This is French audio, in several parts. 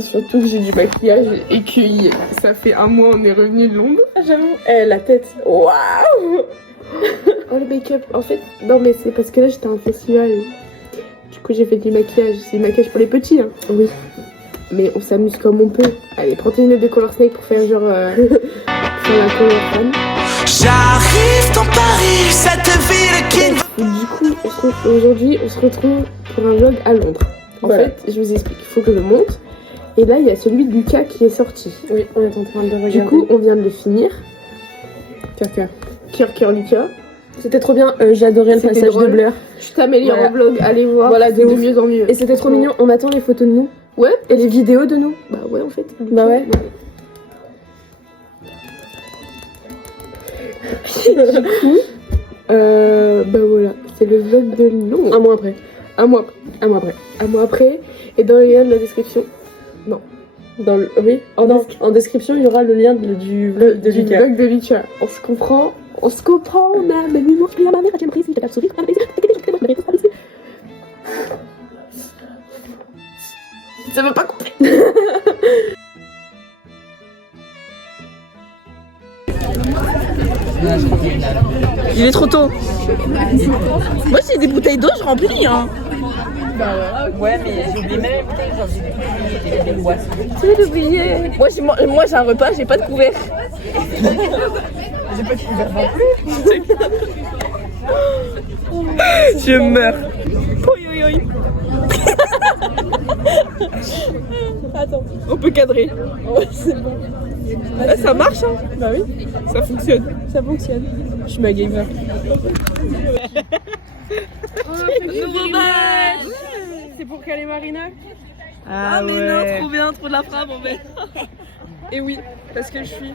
C'est surtout que j'ai du maquillage et que ça fait un mois on est revenu de Londres. Ah, j'avoue, la tête. Waouh. Oh le make-up, en fait, non mais c'est parce que là j'étais à un festival. Du coup j'ai fait du maquillage, c'est du maquillage pour les petits. Hein. Oui. Mais on s'amuse comme on peut. Allez, prends tes lunettes de Color Snake pour faire genre... faire la color fan. J'arrive dans Paris, cette ville qui... Du coup, aujourd'hui on se retrouve pour un vlog à Londres. En fait, je vous explique, il faut que je monte. Et là il y a celui de Lucas qui est sorti. Oui, on est en train de le regarder. Du coup, on vient de le finir. Cœur Lucas. C'était trop bien, j'adorais le passage de Blur. Je t'améliore en vlog, allez voir, voilà, de mieux en mieux. Et c'était trop mignon, on attend les photos de nous. Ouais. Et les vidéos de nous. Bah ouais en fait. Bah ouais. Du coup, bah voilà, c'est le vlog de Londres. Un mois après. Un mois après. Et dans le lien de la description. Non. Dans le... Oui, en description, il y aura le lien du vlog de Lucas. Vlog de Lucas. On se comprend, on a même humour qui la manière à j'aime prise, je sourire, ça veut pas couper. Il est trop tôt. Moi, c'est des bouteilles d'eau, je remplis. Hein. Ouais, mais j'ai oublié même les bouteilles, genre j'ai des boissons. Tu veux l'oublier? Moi, j'ai un repas, j'ai pas de couvert. J'ai pas de couvert non plus. Je meurs. Oi, oi, oi. Attends, on peut cadrer. Ouais, c'est bon. Bah, ça marche, hein? Bah oui. Ça fonctionne. Ça fonctionne. Je suis ma gamer. Nouveau match. C'est pour caler Marina. Ah mais non, trop bien, trop de la frappe en fait. Et oui, parce que je suis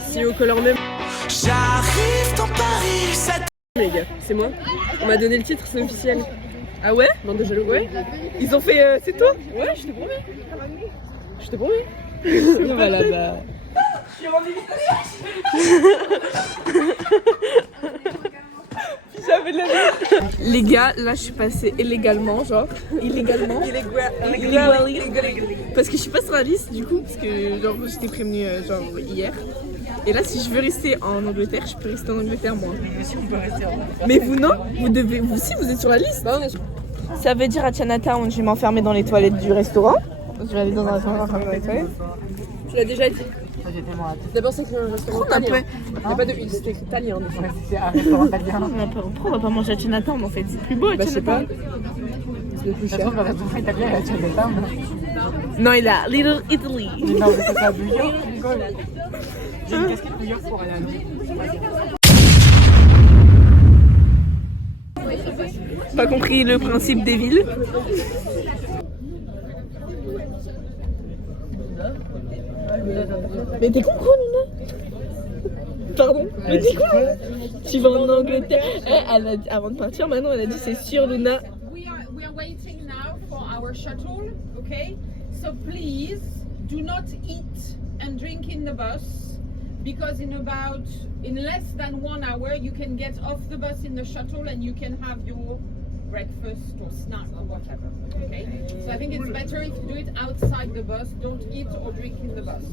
si au color même. J'arrive dans Paris, cette... Les gars, c'est moi. On m'a donné le titre, c'est officiel. Ah ouais? Bande de jaloux. Ouais. Ils ont fait c'est toi? Ouais, je te promets. Je te promets. Voilà, bah. J'avais de la vie. Les gars, là je suis passée illégalement, genre. Illégalement. Parce que je suis pas sur la liste du coup, parce que genre j'étais prévenue genre hier. Et là si je veux rester en Angleterre, je peux rester en Angleterre moi. Mais vous non? Vous devez. Vous aussi vous êtes sur la liste? Bah, on est sur... Ça veut dire à Chinatown, je vais m'enfermer dans les toilettes du restaurant. Je vais aller dans un restaurant m'enfermer dans les toilettes. Tu l'as déjà dit. D'abord c'est un restaurant italien. Il n'y a pas de huile, c'est italien. C'est un restaurant italien. Pourquoi on va pas manger à Chinatown en fait? C'est plus beau à Chinatown. C'est plus Ça se cher. trouve, le restaurant italien, il a Chinatown. Non, il a Little Italy. Non, mais c'est ça, New York, tu rigoles. J'ai une casquette New York pour aller à New York. Pas compris le principe des villes. Mais t'es con quoi, Luna? Pardon? Mais t'es con? Tu vas en Angleterre? Elle a dit, avant de partir, maintenant elle a dit c'est sûr, Luna. We are waiting now for our shuttle, okay? So please do not eat and drink in the bus because in less than 1 hour you can get off the bus in the shuttle and you can have your breakfast or snack or whatever, okay? So I think it's better if you do it outside the bus. Don't eat or drink in the bus,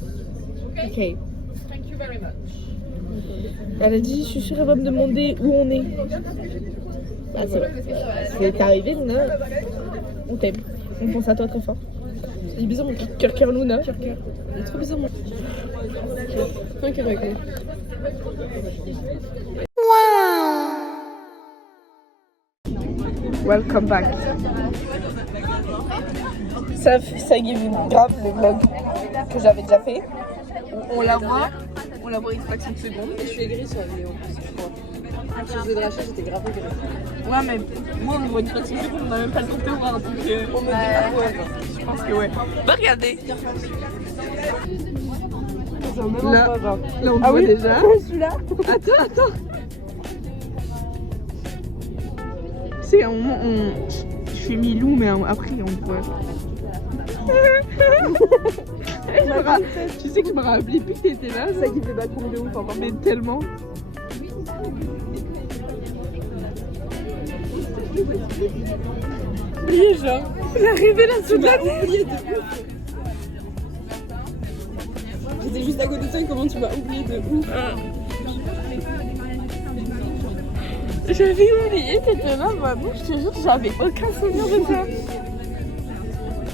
okay? Ok. Thank you very much. Elle a dit je suis sûre elle va me demander où on est. Bah c'est arrivé, Luna. On t'aime. On pense à toi très fort. Il est bizarre mon cœur. Cœur Luna. Cœur. Il est trop bizarre mon cœur. Fais un cœur avec moi. Welcome back. Ça give grave le vlog que j'avais déjà fait. On la voit une fraction de seconde. Je suis aigrie sur la vidéo en plus, je crois. Quand je faisais de la chaise, j'étais grave aigrie. Ouais, mais moi on voit une fraction de seconde, on n'a même pas le temps de te voir. Donc On me dit ah ouais. je pense que ouais. Bah regardez. Là on voit déjà. Je suis là. Attends. C'est un moment je fais mi-loup mais après on voit. Tu sais que je me rappelais plus que t'étais là. Ça qui fait backroom de ouf encore. Mais tellement. oublié, genre. La révélation de l'année. Oublié de ouf. J'étais juste à côté de toi et comment tu m'as oublié de ouf. J'avais oublié, t'étais là, maman, je te jure, j'avais aucun souvenir de ça.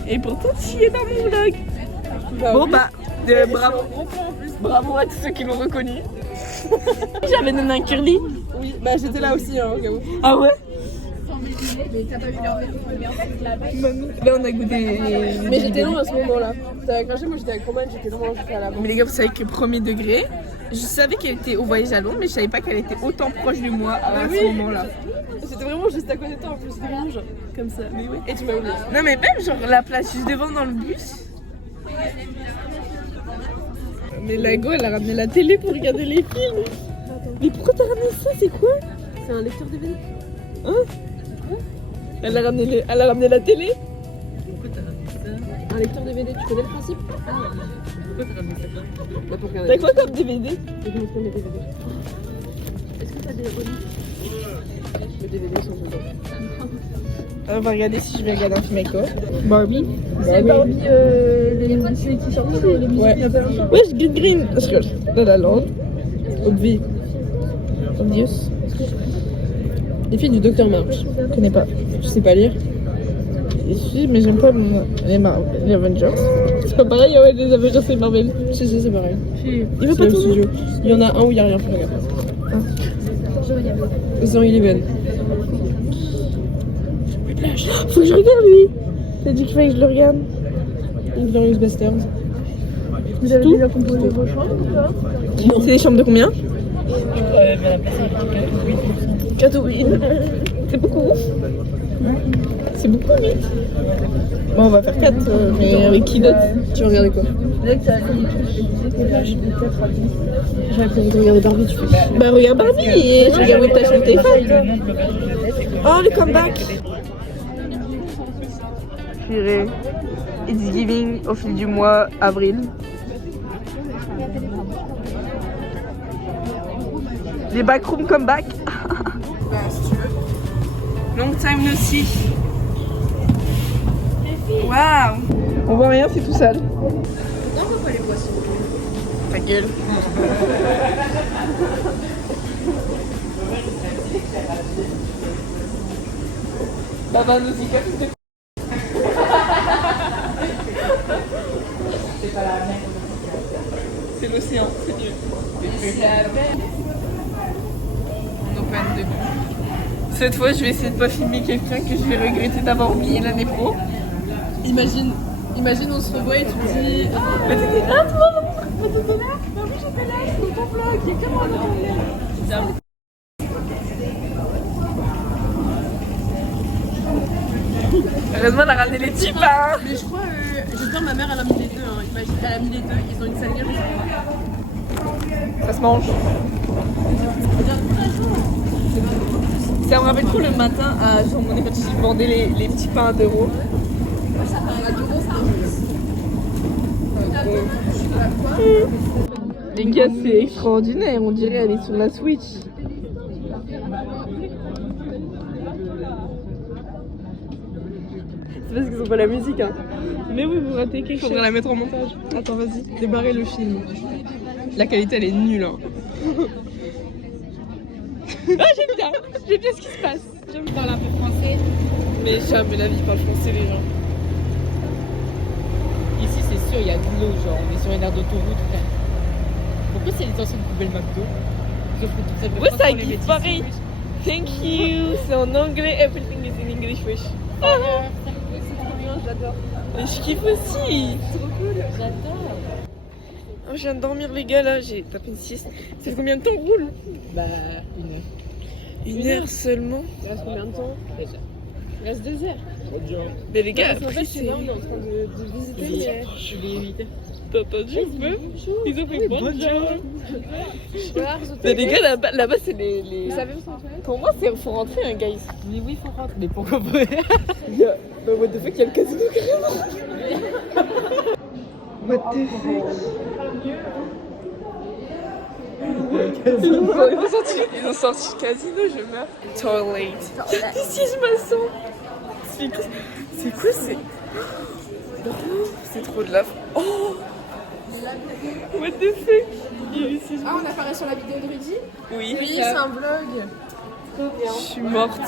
Et pourtant, tu y es dans mon vlog. Bon bah, bravo. Bravo à tous ceux qui l'ont reconnu. J'avais donné un curly. Oui, bah j'étais là aussi, hein, au cas où. Ah ouais? Là, on a goûté. Mais j'étais loin à ce moment-là. T'avais craché, moi j'étais avec Roman, j'étais loin jusqu'à la Mais les gars, vous savez que premier degré, je savais qu'elle était au voyage à Londres, mais je savais pas qu'elle était autant proche de moi à ce moment-là. C'était vraiment juste à côté de toi en plus, c'était vraiment genre comme ça. Mais oui. Et tu m'as oublié. Non mais même genre la place juste devant dans le bus. Mais la go, elle a ramené la télé pour regarder les films. Mais pourquoi t'as ramené ça? C'est quoi? C'est un lecteur DVD. Hein? Elle a ramené la télé. Un lecteur DVD, tu connais le principe? Pourquoi t'as ramené ça? Bah pour regarder. T'as quoi comme DVD? Je vais te montrer mes DVD. Est-ce que t'as des relis? Les DVD sont dedans. On va regarder si je vais regarder un film avec toi. Barbie. C'est Barbie, celui qui sort les musiques il y a pas longtemps. Wesh, Green Green. La La Land. Obvi. Obvious. Les filles du Docteur March. Je connais pas. Je sais pas lire. Je suis, mais j'aime pas les Avengers. C'est pas pareil, ouais, les Avengers et Marvel. Si, c'est pareil. Il veut C'est pas le même tout studio. Il y en a un où il y a rien pour regarder. Ocean Eleven. Faut que je regarde lui. T'as dit qu'il fallait que je le regarde. Glorious Bastards. Vous avez tout déjà composé vos chambres ou pas? C'est des chambres de combien? 4 ou 8. C'est beaucoup. C'est beaucoup, oui. Bon, on va faire 4, mais avec qui d'autre? Tu vas regarder quoi? Peut-être que ça a fait des trucs. J'ai appris de regarder Barbie, tu peux. Bah, regarde Barbie et tu regardes où t'as sur le téléphone. Oh, le comeback. Purée. It's giving au fil du mois, avril. Les backroom comeback. Si tu veux. Long time no see. Waouh. On voit rien, c'est tout sale. Pourquoi on voit pas les poissons? Ta gueule. Baba nous y casse. C'est pas la mer. C'est l'océan, c'est mieux. C'est la mer. On open de coup. Cette fois, je vais essayer de pas filmer quelqu'un que je vais regretter d'avoir oublié l'année pro. Imagine on se revoit et tu me dis Mais t'étais là, toi? t'étais là? Bah oui j'étais là, c'est dans ton vlog, il y a que moi dans ton vlog. Heureusement, elle a ramené les types, hein. Mais je crois, j'espère ma mère elle a mis les deux, hein. Imagine, elle a mis les deux, ils ont une sale gueule. Ça se mange. Ça me rappelle trop le matin à Jean Monnet quand ils vendaient les petits pains à 2 €. Les gars, c'est extraordinaire, on dirait elle est sur la Switch. C'est parce qu'ils ont pas la musique, hein. Mais oui, vous ratez quelque chose. Faudrait la mettre en montage. Attends, vas-y, débarrer le film. La qualité elle est nulle, hein. Ah, j'aime bien ce qui se passe. Je parle un peu français. Mais jamais la vie ils parlent français les gens. Ici, c'est sûr, il y a de l'eau, genre, on est sur une aire d'autoroute, frère. Pourquoi c'est les anciennes poubelles McDo? Ils offrent toute cette Ouais, France ça pour les guide métis. pareil. Thank you. C'est en anglais, everything is in English, wesh. J'adore. Mais je kiffe aussi. Trop cool. J'adore. Oh, je viens de dormir, les gars, là. J'ai tapé une sieste. Ça fait combien de temps on roule? Bah, une heure. 1 heure seulement. Il reste combien de temps? Il reste 2 heures. Mais les gars, En fait, après, c'est c'est... là, on est en train de visiter. Mais... Il est 8 heures. T'as entendu un peu? Ils ont fait bonjour. Voilà, Mais les gars, là-bas, c'est les... vous savez où c'est en fait? Pour moi, c'est faut rentrer, hein, guys. Mais oui, faut rentrer. Mais pourquoi pas? Bah, what the fuck, il y a le casino carrément. What the fuck. Ils ont sorti le casino, je meurs. Toilet. Ici, je me sens. magnifique. C'est quoi, c'est trop de la... Oh, what the fuck. Ah, on apparaît sur la vidéo de Rudy? Oui, C'est un vlog. je suis morte.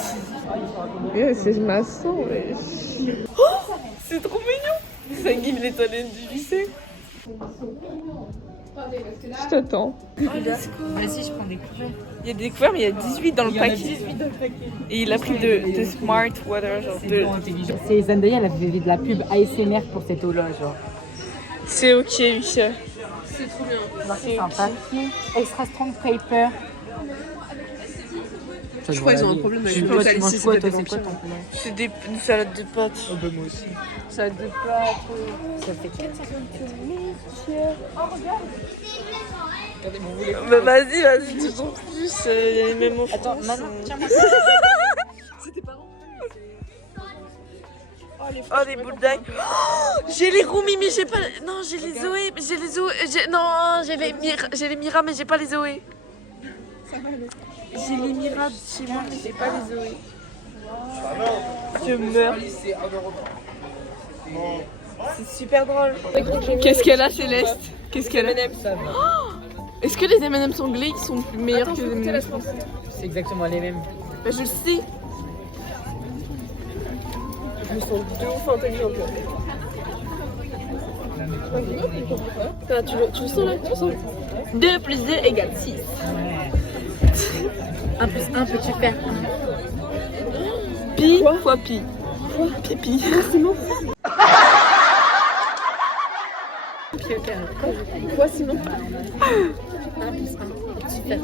C'est ma sang, ouais. Oh, c'est trop mignon. Ça give les talents du lycée. Je t'attends. Vas-y, je prends des couverts. Il y a des couverts, mais il y a 18 dans le paquet. Et il a pris de Smart Water, genre de... C'est Zendaya, elle avait fait de la pub ASMR pour cette eau-là, genre. C'est ok, Michel. C'est trop bien. C'est un papier. Extra strong paper. Je crois qu'ils ont un problème avec le le tu manges quoi, toi, c'est quoi ton plat? C'est une salade de pâtes. Oh bah moi aussi. Salade de pâtes. Ça fait 4,50 Regardez mon volet. Bah vas-y, toujours plus. Il y a les mêmes mots. Attends, Manon, tiens-moi. C'était pas Oh, les boules d'ail. Oh, j'ai les Rumi, mais j'ai pas... Non, j'ai les Zoé, mais j'ai les Zoé... Non, j'ai les Mira, mais j'ai pas les Zoé. J'ai les Mira chez moi, mais j'ai pas les Zoé. Je meurs. C'est super drôle. Qu'est-ce qu'elle a, Céleste? Qu'est-ce qu'elle a? Est-ce que les M&M anglais ils sont meilleurs que les M&M français? C'est exactement les mêmes. Bah, je le sais. Je me sens de ouf intelligente. Tu le sens là? Tu le sens? 2 plus 2 égale 6. 1 plus 1 peut-tu faire Pi fois pi. Pipi. Pi au carré. Quoi sinon? 1 plus 1 peut-tu faire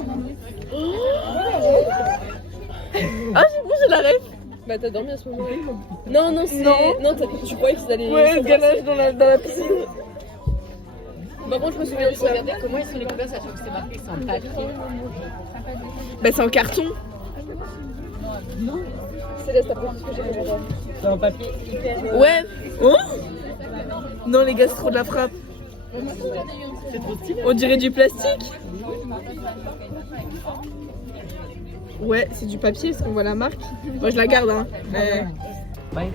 Ah, j'ai la ref. Bah t'as dormi à ce moment-là? Non, c'est... Non. Non, tu croyais qu'ils allaient... Ouais, le galage dans la piscine. Par contre, je me souviens de ça. Regardez comment ils sont les couverts, sachant que c'est marqué que c'est en papier. Bah, c'est en carton. Céleste, après tout ce que j'ai fait. C'est en papier hyper... Ouais. Oh non, les gars, c'est trop de la frappe. C'est trop stylé. On dirait du plastique. Ouais, c'est du papier, est-ce qu'on voit la marque? Moi, je la garde, hein. Mais... Ouais.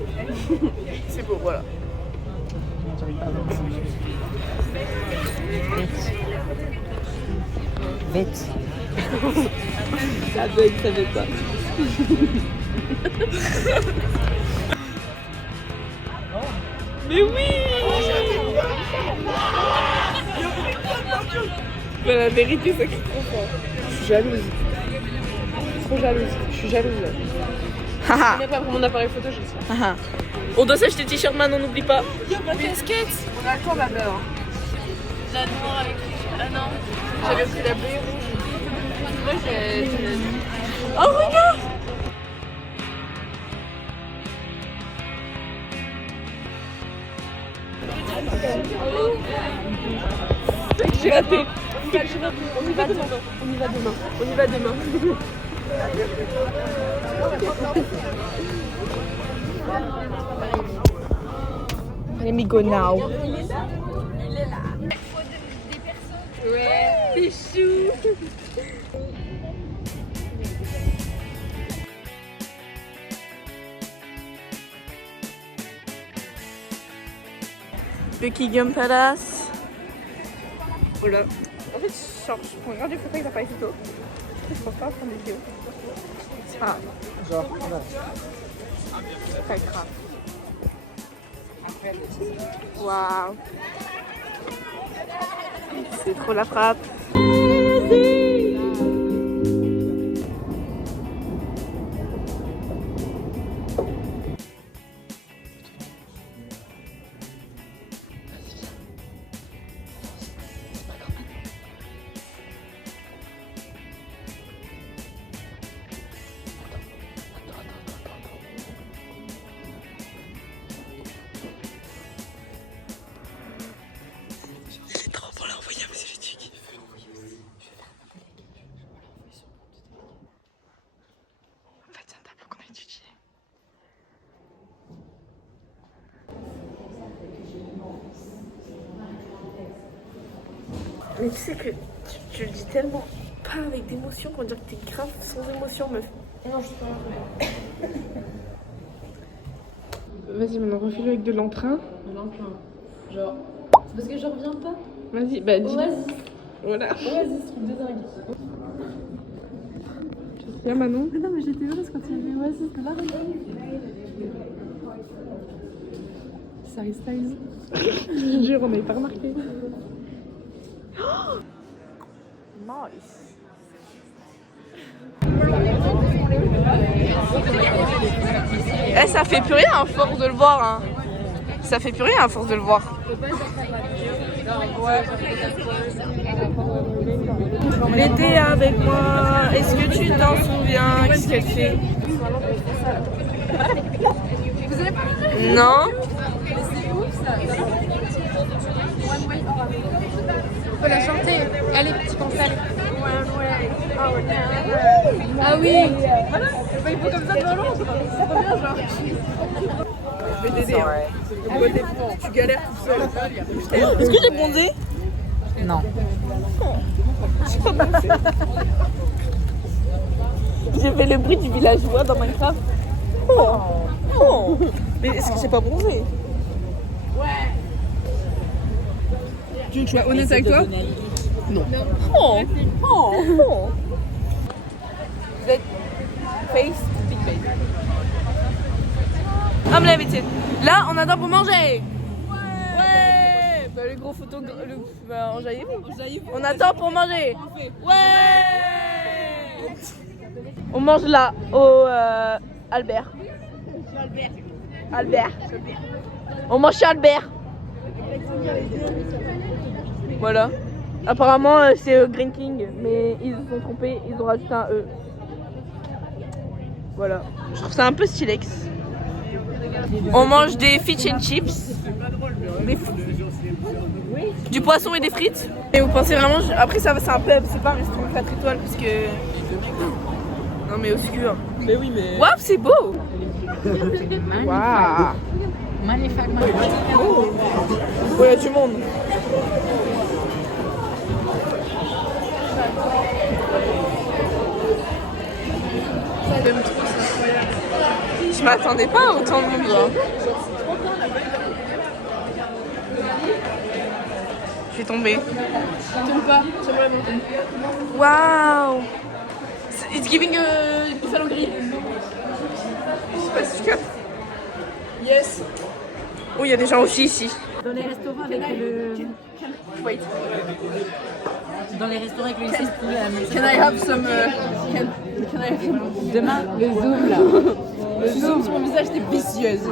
C'est beau, voilà. J'arrive pas à voir. Vite. Ça bug, ça veut pas. Mais oui! Mais la vérité, c'est que je suis trop fort. Je suis jalouse. Trop jalouse. Je suis jalouse là. Haha. Je n'ai pas pour mon appareil photo, j'ai ça. Haha. On doit s'acheter t-shirt maintenant, n'oublie pas. Ma casquette. On a le temps, ma belle. La noire avec... Ah non. J'avais pris la bleue et rouge. Moi, j'ai... Oh, regarde! J'ai raté. On y va demain. On y va demain. On y va demain. Let me go now. Ouais, c'est chou. Buckingham Palace. Voilà. En fait, genre, je prends grave des photos avec l'appareil photo. Je pense pas prendre des vidéos. Ah, Genre, là. c'est pas grave. Waouh. C'est trop la frappe. Mais tu sais que tu le dis tellement pas avec d'émotion qu'on dirait que t'es grave sans émotion, meuf. Non, je suis pas. Vas-y, maintenant refais-le avec de l'entrain. De l'entrain. Genre. C'est parce que je reviens pas. Vas-y, bah dis. Oasis. Voilà. Oasis, truc de dingue. Viens Manon. Mais non, mais j'étais heureuse quand il y avait Oasis de là. Harry Styles. Je te jure, on n'avait pas remarqué. Nice. Eh, ça fait plus rien à force de le voir. Hein. Ça fait plus rien à force de le voir. L'été avec moi, est-ce que tu t'en souviens? Qu'est-ce qu'elle fait? Non. On peut la chanter. Allez, petit concert. Ah oui. Il faut comme ça devant l'autre. C'est pas bien, genre. Je vais t'aider. Tu galères tout seul. Est-ce que j'ai bronzé? Non. J'ai fait le bruit du villageois dans Minecraft. Oh. Oh. Mais est-ce que j'ai pas bronzé? Ouais. Tu veux que je sois honnête avec toi? Non. Oh. Oh. Oh. Vous êtes face, big face. Ah, me l'habitude. Là, on attend pour manger. Ouais. Bah, le gros photo, bah, enjaillez-vous. On attend pour manger. Ouais. On mange là, au Albert. Albert. On mange chez Albert. Voilà. Apparemment, c'est Green King, mais ils se sont trompés, ils ont rajouté un E. Voilà. Je trouve ça un peu stylex. On mange des fish and chips. Du poisson et des frites. Et vous pensez vraiment... Après, ça c'est un pub, c'est pas un restaurant 4 étoiles parce que... Non mais obscur. Mais oui mais... Waouh, c'est beau. Waouh. Magnifique. Oh, il y a du monde. Je m'attendais pas à autant de monde là. Je suis tombée. Tombe pas, j'aimerais monter. Waouh. It's giving a buffalo grill. Je sais pas si tu captes. Yes. Oh, il y a des gens aussi ici. Dans les restaurants avec le... Wait. Dans les restaurants avec le lycée, c'est plus la même chose. Can I have some... Demain, le zoom là. Le zoom sur mon visage, t'es vicieuse.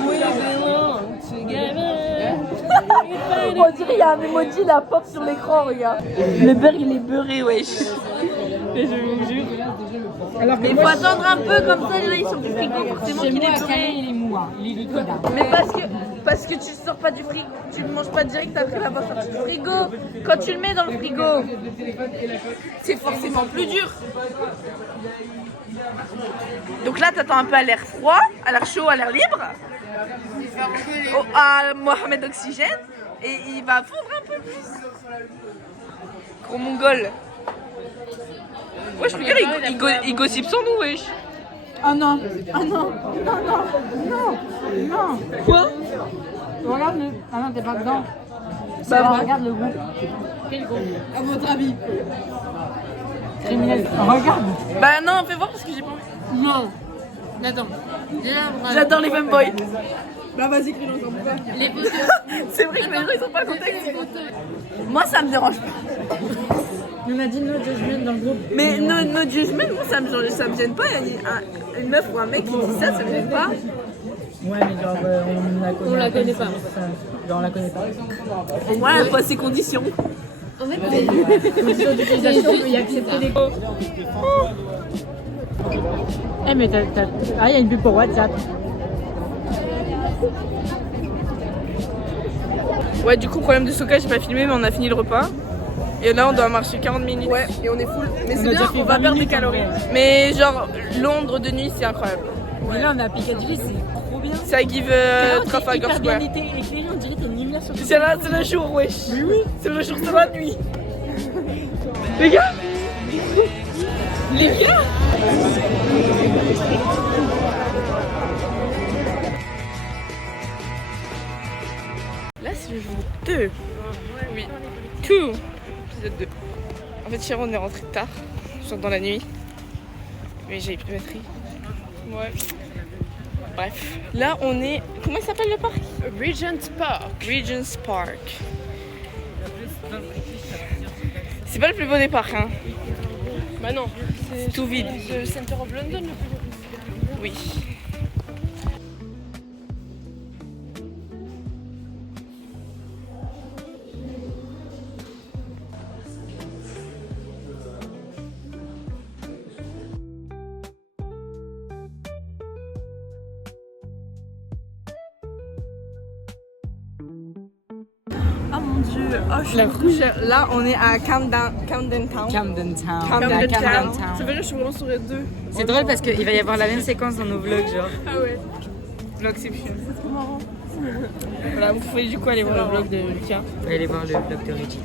Oui, on dirait qu'il y a un emoji là pop sur l'écran, regarde. Le beurre il est beurré, wesh. Mais je vous jure. Mais il faut attendre un peu comme ça, là ils sont du frigo, forcément qu'il est beurré. Il est mou, hein. Il est liquide. Mais parce que tu sors pas du frigo, tu ne manges pas direct après l'avoir sorti du frigo. Quand tu le mets dans le frigo, c'est forcément plus dur. Donc là t'attends un peu à l'air froid, à l'air chaud, à l'air libre. À Mohamed Oxygène. Et il va fondre un peu plus. Gros mongol. Wesh, regarde, il gossip sans nous, wesh. Oh non. Oh non. Non, non. Non. Non. Quoi? Regarde le... Ah non, t'es pas dedans. Bah, regarde le groupe. Quel groupe? À votre avis? Criminel. Regarde. Bah non, fais voir parce que j'ai pas envie. Non. Attends. J'adore les femboys. Bah vas-y, crie encore pas. Les photos. C'est vrai que les gens ils sont pas contents. Moi ça me dérange pas. On a dit no judgment dans le groupe. Mais no judgment, moi ça me gêne pas. Une meuf ou un mec qui dit ça, ça me gêne pas. Ouais, mais genre, on la connaît pas. Genre, on la connaît pas. Au moins elle a pas ses conditions. En fait, Conditions d'utilisation, il y a accepter les... Eh mais t'as... Ah, il y a une pub pour WhatsApp. Ouais, du coup, problème de stockage, j'ai pas filmé, mais on a fini le repas. Et là, on doit marcher 40 minutes. Ouais, et on est full. Mais c'est bien, on va perdre des calories. Mais genre, Londres de nuit, c'est incroyable. Mais là, on est à Piccadilly, c'est trop bien. Ça give Trafalgar Square. On dirait t'as une lumière sur le... C'est le jour, wesh. Oui, oui. C'est le jour, c'est la nuit. Les gars. Les gars. c'est le jour 2. Oui, 2. Épisode 2. En fait, hier, on est rentré tard, genre dans la nuit. Mais j'ai pris batterie. Ouais. Bref. Là, on est. Comment il s'appelle le parc? Regent Park. Regent's Park. C'est pas le plus beau des parcs, hein. Bah non, C'est tout vide. le Center of London le plus. Oui. Oh mon dieu, oh je suis rouge. Là on est à Camden Town. Camden Town. Camden Town. C'est vrai, je suis vraiment sur les deux. C'est drôle parce qu'il va y avoir la même séquence dans nos vlogs, genre. Ah ouais. Vlogception. C'est trop marrant. Voilà, vous pouvez du coup aller voir le vlog de Lucas. On va aller voir le vlog de Reggie.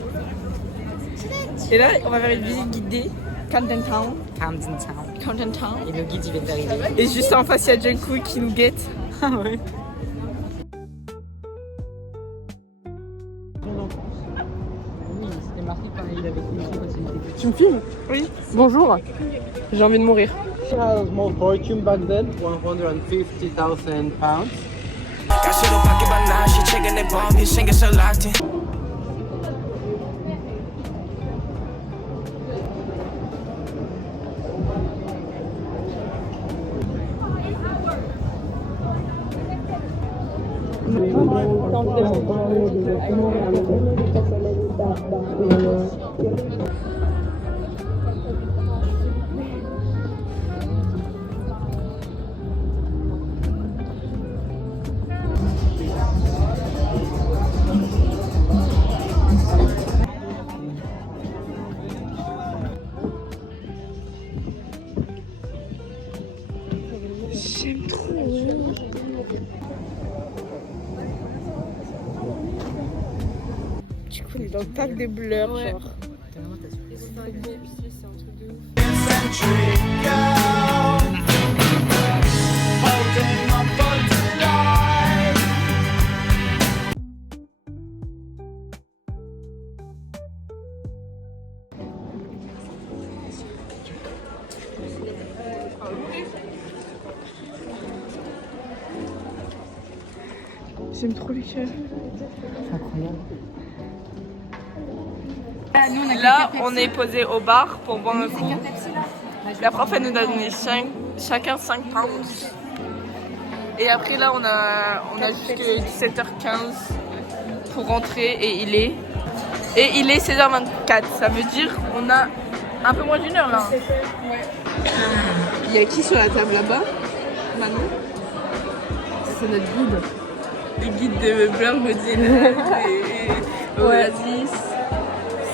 Et là on va faire une visite guidée. Camden Town. Camden Town. Camden Town. Et le guide, il vient d'arriver. Et juste en face il y a Jungkook qui nous guette. Ah ouais. Oui, c'était marqué pareil avec lui. Tu me filmes? Oui. Bonjour. J'ai envie de mourir. A small fortune back then, 150,000 pounds. Got shit up pocket by now, she checking that bomb, his singing so locked in. J'aime trop. Du coup on est dans le parc des Blurs, genre. J'aime trop les cœurs. Là, on est posé au bar pour boire un coup. La prof, elle nous a donné chacun 5 pounds. Et après, là, on a jusqu'à 17h15 pour rentrer et il est 16h24. Ça veut dire on a un peu moins d'une heure là. Il y a qui sur la table là-bas? Manon. C'est notre guide. Le guide de Blur, Godzilla et Oasis.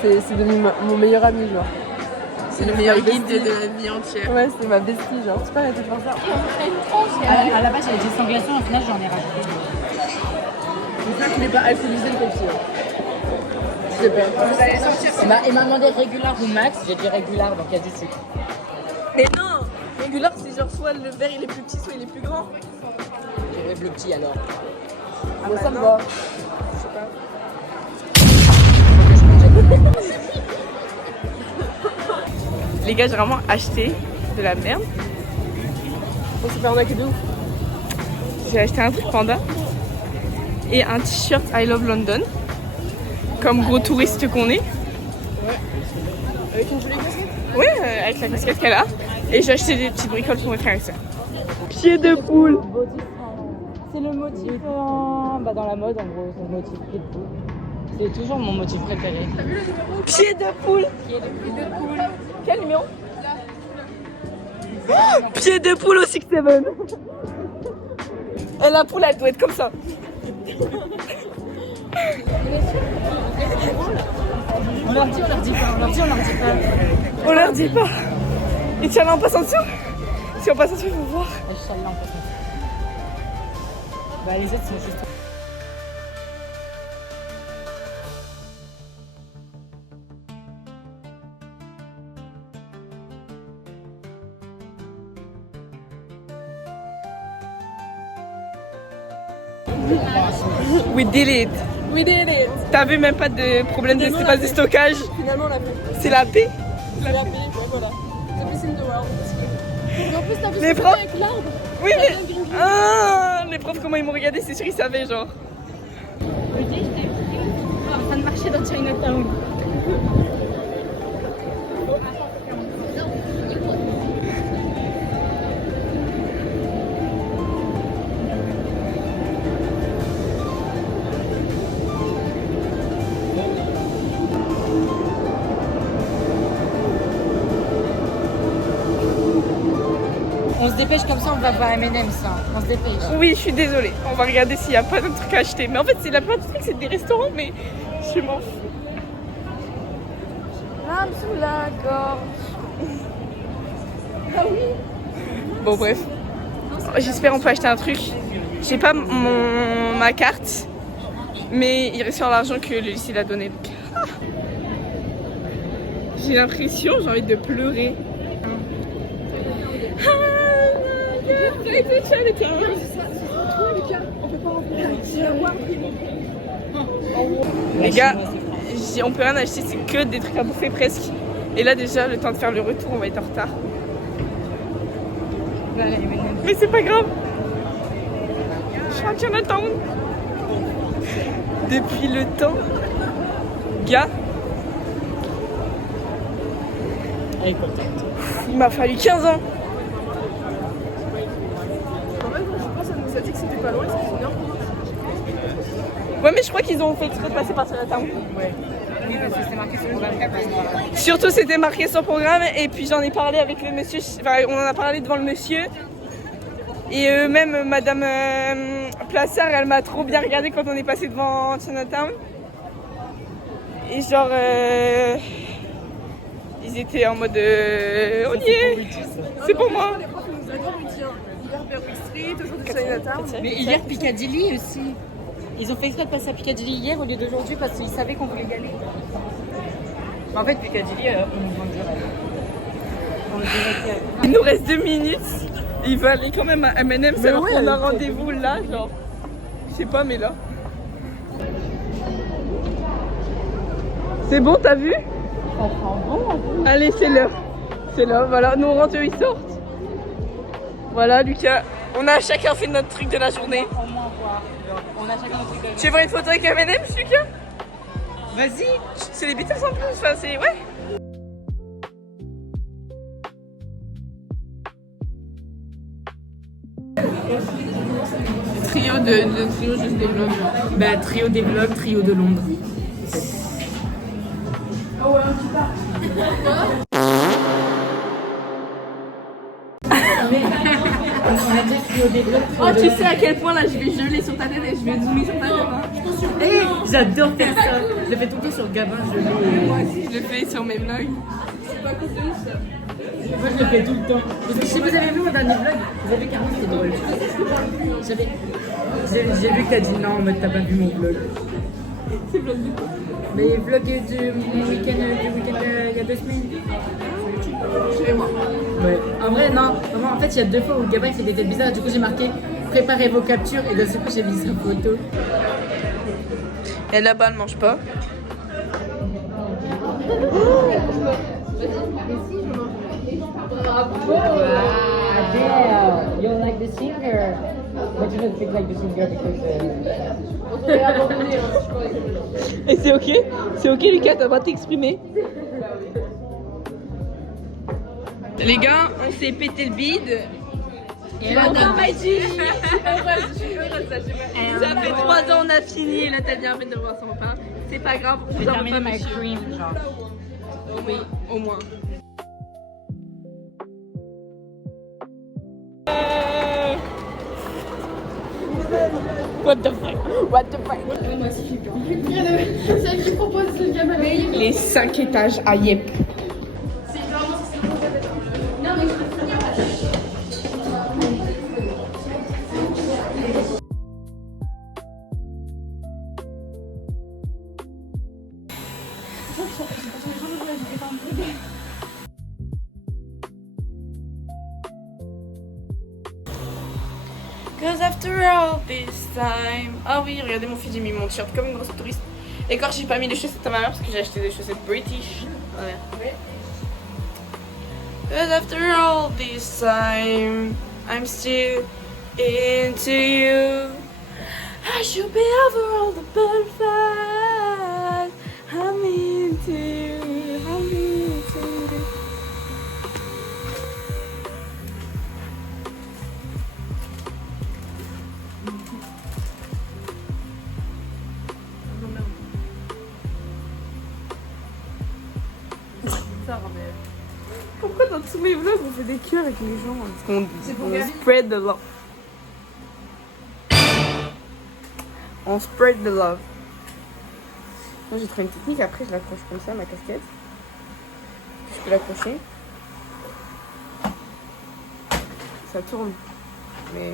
C'est devenu mon meilleur ami, genre. C'est le meilleur guide de la vie entière. Ouais, c'est ma bestie, genre. Tu peux arrêter de faire ça? À la base, j'avais dit sans glaçons, au final, j'en ai rajouté. J'espère qu'il n'est pas alcoolisé le Pepsi. Je sais pas. Il m'a demandé régular ou max, j'ai dit régular, donc il y a du sucre. Mais non, régular, c'est genre soit le verre il est plus petit, soit il est plus grand. J'ai le petit alors. Ah bah ça me va. Les gars, j'ai vraiment acheté de la merde. On s'est fait arnaquer de ouf. J'ai acheté un truc panda et un t-shirt I Love London. Comme gros touriste qu'on est. Avec une jolie casquette? Ouais, avec la casquette qu'elle a. Et j'ai acheté des petites bricoles pour mes frères et sœurs. Pied de poule. C'est le motif dans la mode en gros, c'est le motif pied de poule. C'est toujours mon motif préféré. Pied de poule. Quel numéro? Oh, pied de poule au 6-7. Et la poule, elle doit être comme ça. On leur dit, on leur dit pas, on leur dit, on leur dit pas. On leur dit pas. Et tiens, là, on passe en dessous. Si on passe en dessous, il faut voir. Inch'Allah, on passe en dessous. Bah, les autres sont juste. We did it. We did it. T'as vu, même pas de problème d'espace de stockage. Finalement, on l'a fait. C'est la paix. C'est la paix, ouais, voilà. The best in the world. Et en plus, t'as vu Les ce que profs- avec l'arbre. Oui, mais. Ah, les profs, comment ils m'ont regardé, c'est sûr, ils savaient, genre. En train de marcher dans Chinatown. On se dépêche comme ça, on va voir M&M's. On se dépêche. Oui, je suis désolée. On va regarder s'il n'y a pas de trucs à acheter. Mais en fait, c'est la plupart du truc, c'est des restaurants, mais je m'en fous. L'âme sous la gorge. Ah oui. Bon, bref. J'espère qu'on peut acheter un truc. J'ai pas ma carte, mais il reste sur l'argent que le lycée a donné. Donc. Ah. J'ai l'impression, j'ai envie de pleurer. Les gars, on peut rien acheter, c'est que des trucs à bouffer presque. Et là déjà, le temps de faire le retour, on va être en retard. Mais c'est pas grave. Je suis à Chinatown. Depuis le temps. Gars. Elle est contente. Il m'a fallu 15 ans. En fait, je pense qu'elle nous a dit que c'était pas loin, c'est bien. Ouais, mais je crois qu'ils ont fait exprès de passer par Chinatown. Ouais. Oui, parce que c'est marqué sur le programme. Surtout, c'était marqué sur le programme. Et puis, j'en ai parlé avec le monsieur. Enfin, on en a parlé devant le monsieur. Et même Madame Plassard, elle m'a trop bien regardé quand on est passé devant Chinatown. Et genre, ils étaient en mode on y est, c'est pour moi. Les profs nous adorent, ils disent hier Berwick Street, aujourd'hui Chinatown. Mais hier Piccadilly aussi. Ils ont fait exprès de passer à Piccadilly hier au lieu d'aujourd'hui parce qu'ils savaient qu'on voulait y aller. Mais en fait, Piccadilly, on nous vend direct. Il nous reste 2 minutes. Il va aller quand même à M&M's alors ouais, qu'on a rendez-vous là, genre. Je sais pas, mais là. C'est bon, t'as vu? Ça sent bon. Allez, c'est l'heure. C'est l'heure, voilà. Nous on rentre, ils sortent. Voilà, Lucas. On a chacun fait notre truc de la journée. Au moins voir. On a chacun notre truc de... Tu veux voir une photo avec M&M's, Lucas? Vas-y. C'est les Beatles en plus, enfin c'est... Ouais. Trio trio juste des vlogs. Bah, trio des vlogs, trio de Londres. On a dit trio des vlogs, trio Oh, de tu Londres. sais à quel point là je vais geler sur ta tête et je vais zoomer sur ta tête. Hein. Eh, j'adore faire ça. Je le fais tout le temps sur Gabin, Moi aussi je le fais sur mes vlogs. Moi, je le fais tout le temps. Parce que si vous avez vu mon dernier vlog, vous avez vu qu'Arnaud, c'était drôle. J'ai vu que t'as dit non, mais t'as pas vu mon vlog. C'est vlog de quoi? Mais vlog du week-end il y a 2 semaines. Chez moi. Ouais. En vrai, non. Vraiment, en fait, il y a 2 fois où Gabin fait des têtes bizarres. Du coup, j'ai marqué préparez vos captures et d'un seul coup, j'ai mis sa photo. Et là-bas elle mange pas. Adele, you like the singer, but you don't think like the singer because. Et c'est ok? C'est ok Lucas, t'as le droit de t'exprimer. Les gars, on s'est pété le bide. Et là, Ça fait 3 ans on a fini et là t'as bien envie de voir son repas. C'est pas grave, on vous en terminé pas ma monsieur. cream, genre. Oui, au moins. What the fuck? What the fuck? Celle qui propose ce gamin. Les 5 étages à Yep. Good Cause after all this time. Ah oui, regardez mon fils, j'ai mis mon t-shirt comme une grosse touriste. Et encore, j'ai pas mis les chaussettes à ma mère parce que j'ai acheté des chaussettes British. Ouais. Cause after all this time, I'm still into you. I should be over all the bad fights. I'm into you, I'm into you. Pourquoi dans tous mes vlogs on fait des cœurs avec les gens? Parce qu'on spread the love. On spread the love. Moi j'ai trouvé une technique, après je l'accroche comme ça, ma casquette. Je peux l'accrocher. Ça tourne. Mais...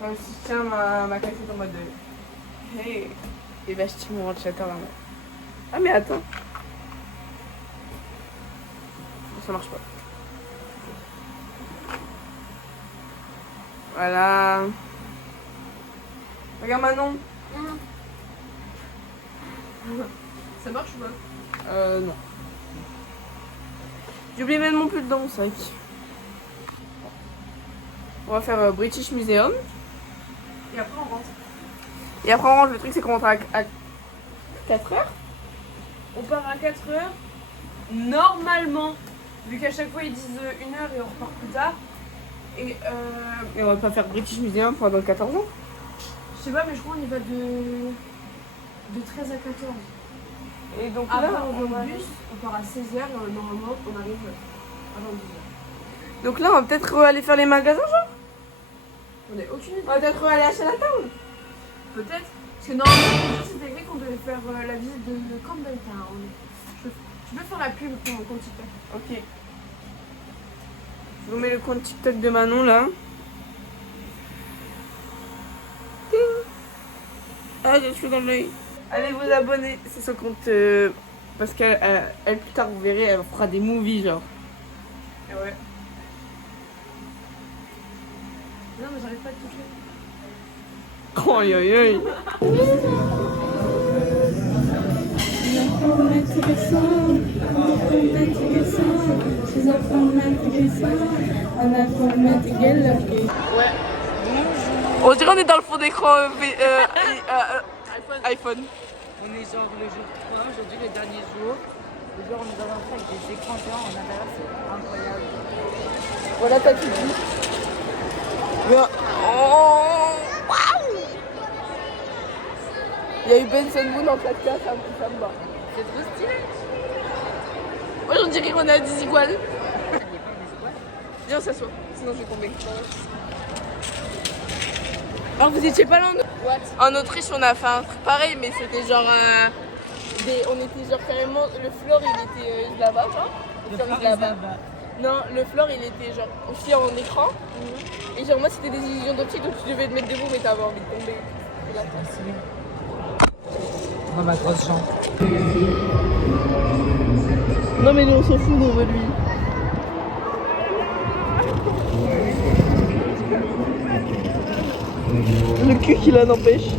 Comme si je tiens ma casquette en mode de... Hey. Et bah je tire mon ventilateur là. Ah mais attends. Ça marche pas. Voilà. Regarde Manon. Ça marche ou pas? Non. J'ai oublié de mettre mon pull dedans, c'est vrai. On va faire British Museum. Et après on rentre. Et après on range, le truc c'est qu'on rentre à 4h. On part à 4h. Normalement, vu qu'à chaque fois ils disent 1h et on repart plus tard. Et on va pas faire British Museum pendant 14 ans. je sais pas, mais je crois qu'on y va de 13 à 14. Et donc Après là, on prend le bus, on part à 16h et normalement on arrive avant 12h. donc là on va peut-être aller faire les magasins genre. On n'a aucune idée. On va peut-être aller acheter la table. Peut-être. Parce que normalement, c'était écrit qu'on devait faire la visite de Campbelltown. Tu peux faire la pub pour mon compte TikTok. Ok. Je vous mets le compte TikTok de Manon là. Ting. Ah, je suis dans l'œil. Allez vous abonner, c'est son compte. Parce qu'elle elle, plus tard vous verrez, elle fera des movies genre. Et ouais. Non, mais j'arrive pas à te toucher. Oh aïe aïe aïe. On dirait qu'on est dans le fond d'écran iPhone. On est genre le jour 3, aujourd'hui le dernier jour. Le jour on est dans un sac avec des écrans géants en intérieur, c'est incroyable. Voilà ta petite vie. Oh, waouh! Il y a eu Benson Moon en 4K, ça me bat. C'est trop stylé. Moi j'en dirais qu'on est à 10 iguales. Viens on s'assoit, sinon je vais tomber. Alors vous étiez pas là en Autriche, on a fait un truc pareil, mais c'était genre on était genre carrément, le floor il était là-bas, genre. Le floor il est là-bas. Non, le floor il était genre aussi en écran. Et genre moi c'était des illusions d'optique, donc tu devais te mettre debout mais t'avais envie de tomber. Dans ma grosse jambe. Non mais nous on s'en fout nous de lui. Le cul qu'il a n'empêche.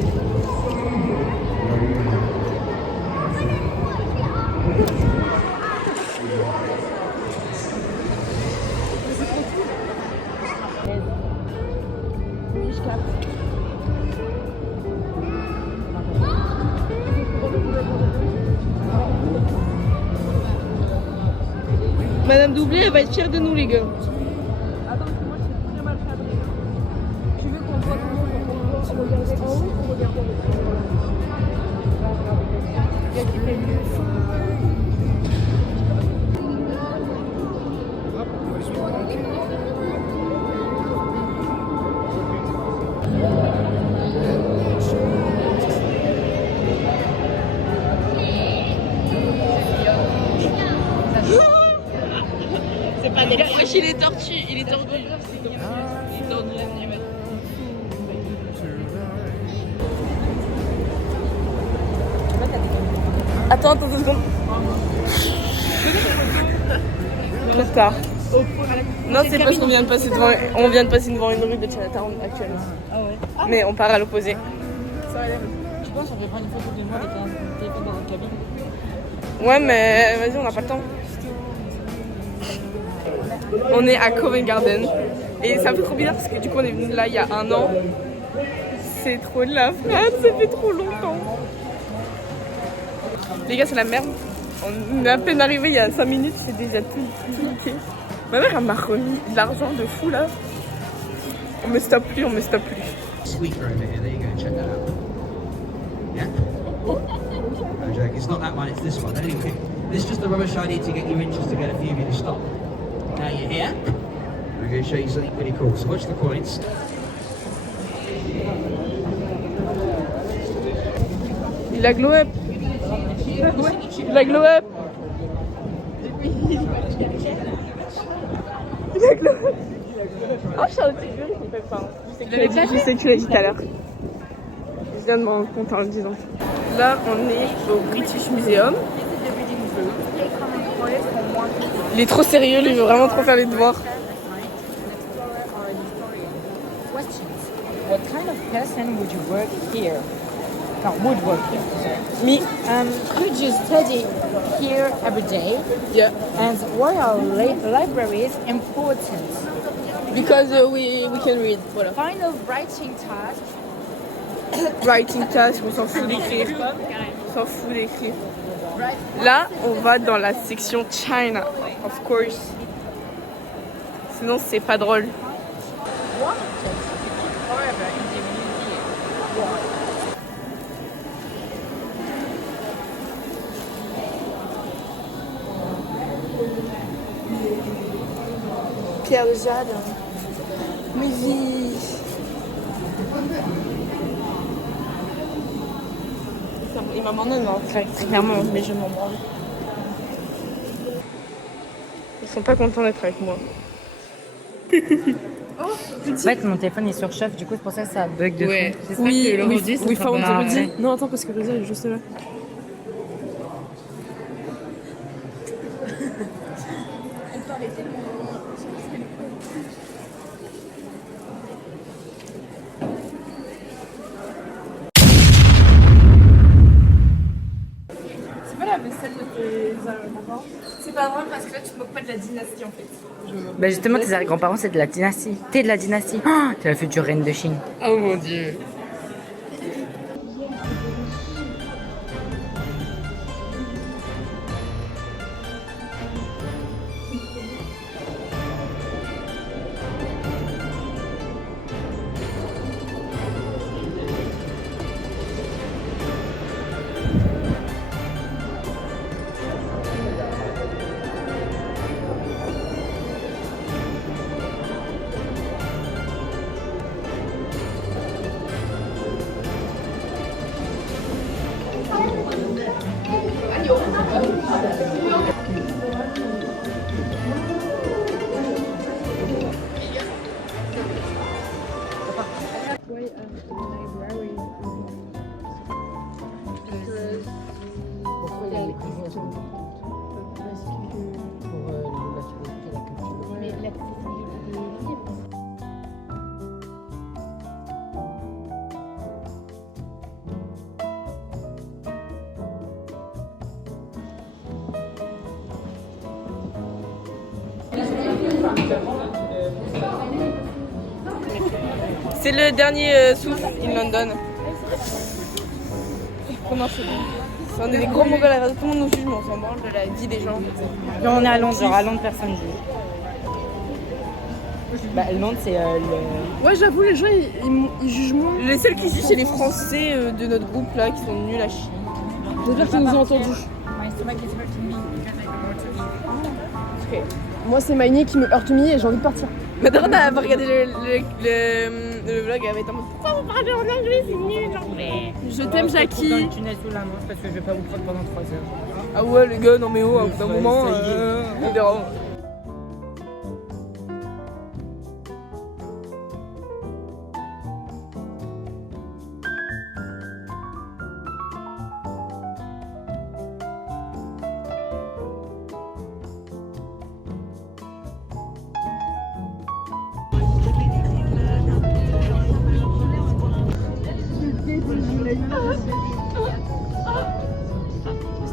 Oui, je capte. Madame Doublé, elle va être fière de nous les gars. Attends, moi je suis très mal cadré. Tu veux qu'on voit comment on regarder en haut ou regarder en haut? Il y a qui fait mieux. C'est pas des wesh, il est tordu, il est tordu. Il est tordu. Attends, 2 secondes. trop tard. Non, c'est parce qu'on vient de passer devant, une rue de Chinatown actuellement. Ah ouais. Mais on part à l'opposé. Tu penses qu'on peut prendre une photo de moi avec un téléphone dans notre cabine? Ouais, mais vas-y, on n'a pas le temps. On est à Covent Garden. Et c'est un peu trop bizarre parce que du coup, on est venu là il y a 1 an. C'est trop de la frappe, ça fait trop longtemps. Les gars, c'est la merde. On est à peine arrivé il y a 5 minutes, c'est déjà tout niqué. Ma mère, elle m'a remis de l'argent de fou là. On me stoppe plus. Squeaker over here, there you go, check that out. Yeah? No joke, it's not that one, it's this one. Anyway, this is just the rubbish I need to get you interest to get a few of you to stop. Now you're here, I'm going to show you something pretty cool. So watch the coins. Il a glow up. Il a glow up. Il a glow up. Oh, Charlotte, c'est dur, il fait pas. Je sais que tu l'as dit tout à l'heure. Je viens de me rendre compte en le disant. Là, on est au British Museum. Il est trop sérieux, lui, il veut vraiment trop faire les devoirs. What kind of person would you work here? No, would work here. Sorry. Me. Could you study here every day? Yeah. And why are libraries important? Because we can read. Voilà. Kind of writing task. Writing task, on s'en fout d'écrire. On s'en fout d'écrire. Là, on va dans la section China, of course. Sinon, c'est pas drôle. Pierre de Jade. Mais vie. Il m'a demandé très clairement, mais je m'en branle. Ils sont pas contents d'être avec moi. En fait, mon téléphone est sur chauffe, du coup, c'est pour ça que ça bug de fou. J'espère que aujourd'hui, ça oui, sera on pas te mal. redit. Non, attends, parce que Rosa est juste là. C'est pas la vaisselle de tes parents. C'est pas drôle parce que là, tu te moques pas de la dynastie en fait. Bah justement, tes grands-parents, c'est de la dynastie. T'es de la dynastie. Oh, t'es la future reine de Chine. Oh mon dieu. C'est le dernier souffle in London. Comment c'est bon. On est des gros mongols, tout le monde nous juge, mais on s'en branle de la vie des gens. Genre, on est à Londres, genre à Londres, personne juge. Bah, Londres, c'est le. Ouais, j'avoue, les gens ils jugent moins. Les seuls qui jugent, c'est les Français de notre groupe là qui sont nuls à chier. J'espère qu'ils nous ont entendus. Ok. Moi, c'est Maïné qui me heurte et j'ai envie de partir. Mais Dorna a regardé le vlog et elle avait été en mode pourquoi vous parlez en anglais, c'est nul l'anglais. Je t'aime Jackie. Dans le tunnel sous la manche parce que je vais pas vous prendre pendant 3 heures. Ah ouais les gars, non mais oh, au bout d'un moment, on verra.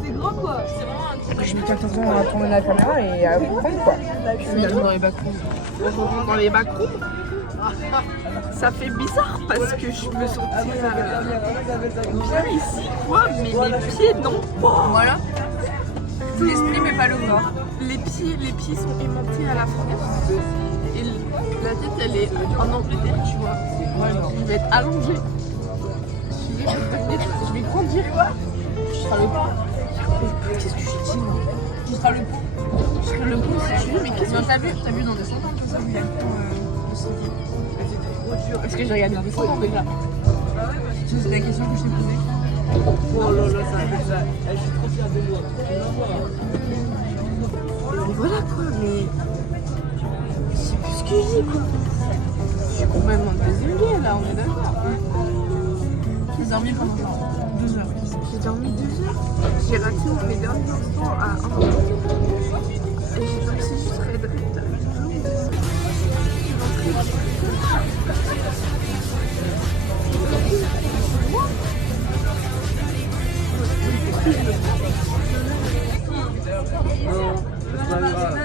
C'est grand quoi. Je mets 14 ans à tourner la caméra et à prendre quoi. Finalement dans les backrooms. Dans les backrooms. Ça fait bizarre parce que je me sentirais bien ici quoi, mais les pieds non. Voilà. L'esprit mais pas le corps. Les pieds sont aimantés à la France. Et la tête elle est en Angleterre, tu vois. Je vais être allongée. Je vais grandir quoi. Je serai le pont. Qu'est-ce que je dis moi? Tu seras le pont. Je serai le pont si tu veux, mais qu'est-ce que T'as vu dans des centaines comme ça. Est-ce que j'ai regardé des photos déjà? C'est la question que je t'ai posée. Oh là là, ça fait ça. Je suis trop fière de moi. Mais voilà quoi, mais c'est plus ce que je dis quoi. Je suis complètement désolée là, on est d'accord. J'ai dormi pendant 2 heures. J'ai dormi 2 heures. J'ai raté mes derniers instants à 1 heure. Et j'ai pensé que je serais de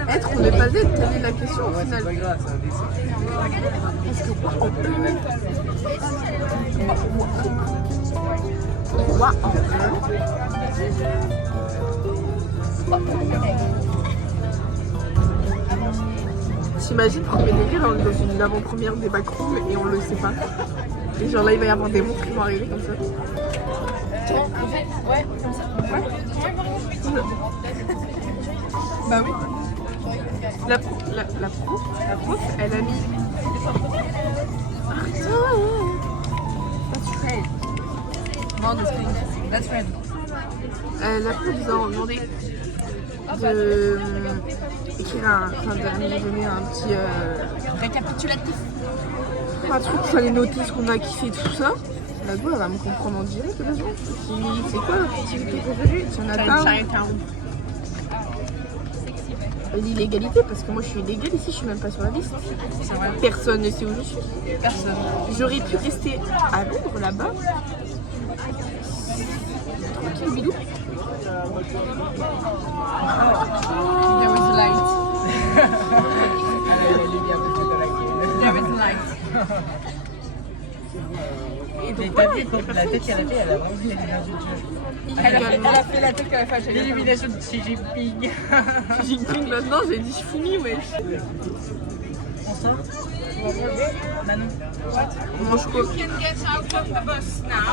être ou ne pas être, quelle est la question au final? C'est pas grave, c'est un dessin. Est-ce que quoi on peut T'imagines premier degré dans une avant-première des backrooms et on le sait pas. Et genre là il va y avoir des monstres qui vont arriver comme ça. Ouais, comme ça. Ouais. Bah oui. La prof, elle a mis. That's red. Non, that's pink. That's red. La prof nous a demandé de donner un petit Récapitulatif. un truc, il fallait noter ce qu'on a kiffé et tout ça. La go elle va me comprendre en direct de toute façon. C'est quoi l'activité préférée? Chinatown. L'illégalité, parce que moi je suis illégale ici, je suis même pas sur la liste. C'est vrai. Personne ne sait où je suis. Personne. J'aurais pu rester à Londres là-bas. Tranquille, bidou. There was a light. There was a light. Et donc, T'as vu comme la tête qu'elle a fait, elle a vraiment vu l'énergie du jeu. Elle a fait la tête qu'elle a fait à Chinatown. L'illumination de Xi Jinping. Xi Jinping maintenant, j'ai dit je finis, wesh. On sort? On va manger? Manon? On mange quoi? You can get out of the bus now,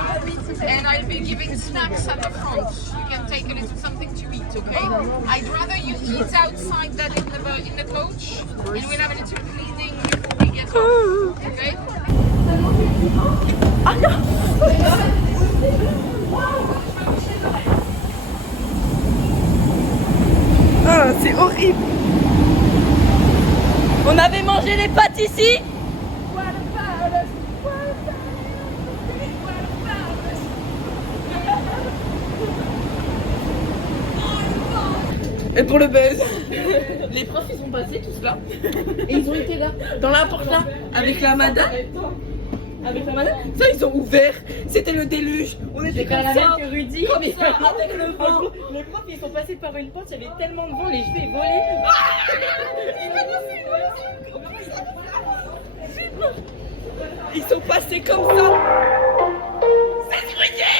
and I'll be giving snacks at the front. You can take a little something to eat, okay? I'd rather you eat outside than in the coach, and we'll have a little cleaning before we get home, okay? Ah, c'est horrible. On avait mangé les pâtes ici. Et pour le buzz, les profs ils sont passés tous là et ils ont été là, dans la porte là, avec la madame. Avec la madame, ça ils ont ouvert, c'était le déluge, on était comme ça, que Rudy, avec le vent. Les profs ils sont passés par une porte, il y avait tellement de vent, les fées volaient. Ils sont passés comme ça. C'est Rudy.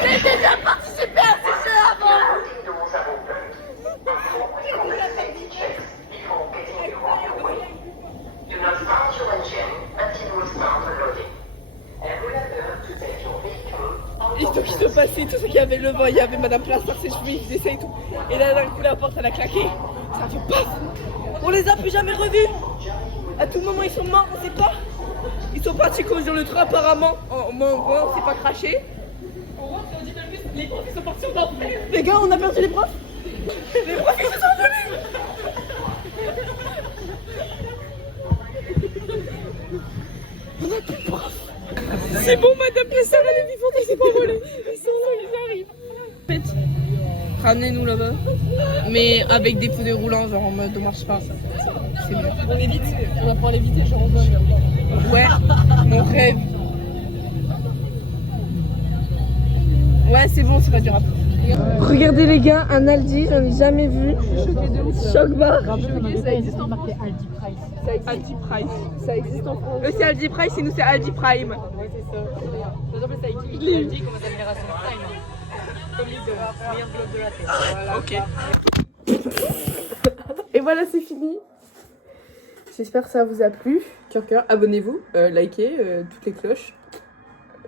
J'ai déjà participé à ce jeu avant. Et donc ils sont passés, tout ce qu'il y avait le vent, il y avait Madame Place par ses cheveux, ils essaient et tout. Et là d'un coup la porte elle a claqué, ça a fait paf. On les a plus jamais revus. À tout moment ils sont morts, on sait pas. Ils sont partis conduire le train apparemment. On s'est pas craché. Les profs ils sont partis en enfer. Les gars, on a perdu les profs. Les profs ils se sont venus. On a plus de profs. C'est bon, Madame Plessard, elle est vivante, elle s'est pas volée. Ils sont là, ils arrivent. En fait, Ramenez-nous là-bas. Mais avec des pneus roulants, genre en mode on marche pas. C'est mieux. On évite, on va pouvoir l'éviter, genre en mode. Ouais, mon rêve. Ouais, c'est bon, c'est pas durable. Regardez les gars, un Aldi, j'en ai jamais vu. Choc bar. Ça existe en France. Aldi Price. Ça existe en France. Eux c'est Aldi Price et nous c'est Aldi Prime. Ouais, c'est ça. Par exemple, ça équipe Aldi comme admiration prime. Comme Lidl, meilleur blog de la terre. Voilà. Ok. Et voilà, c'est fini. J'espère que ça vous a plu. Cœur cœur, abonnez-vous, likez, toutes les cloches.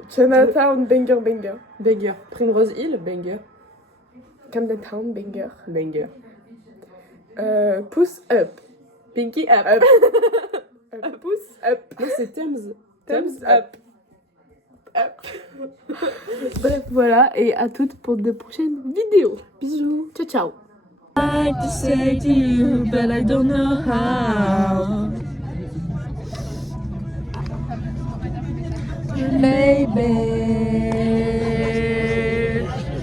Chinatown, banger, banger. Banger. Primrose Hill, banger. Camden Town, banger. Banger. Pouce up. Pinky up. Up. Pouce up. Non, c'est Thumbs. Thumbs up. Up. Bref, voilà. Et à toutes pour de prochaines vidéos. Bisous. Ciao, ciao. I like to say to you, but I don't know how. Baby,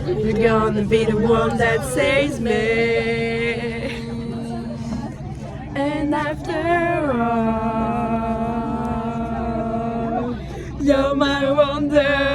you're gonna be the one that saves me. And after all, you're my wonder.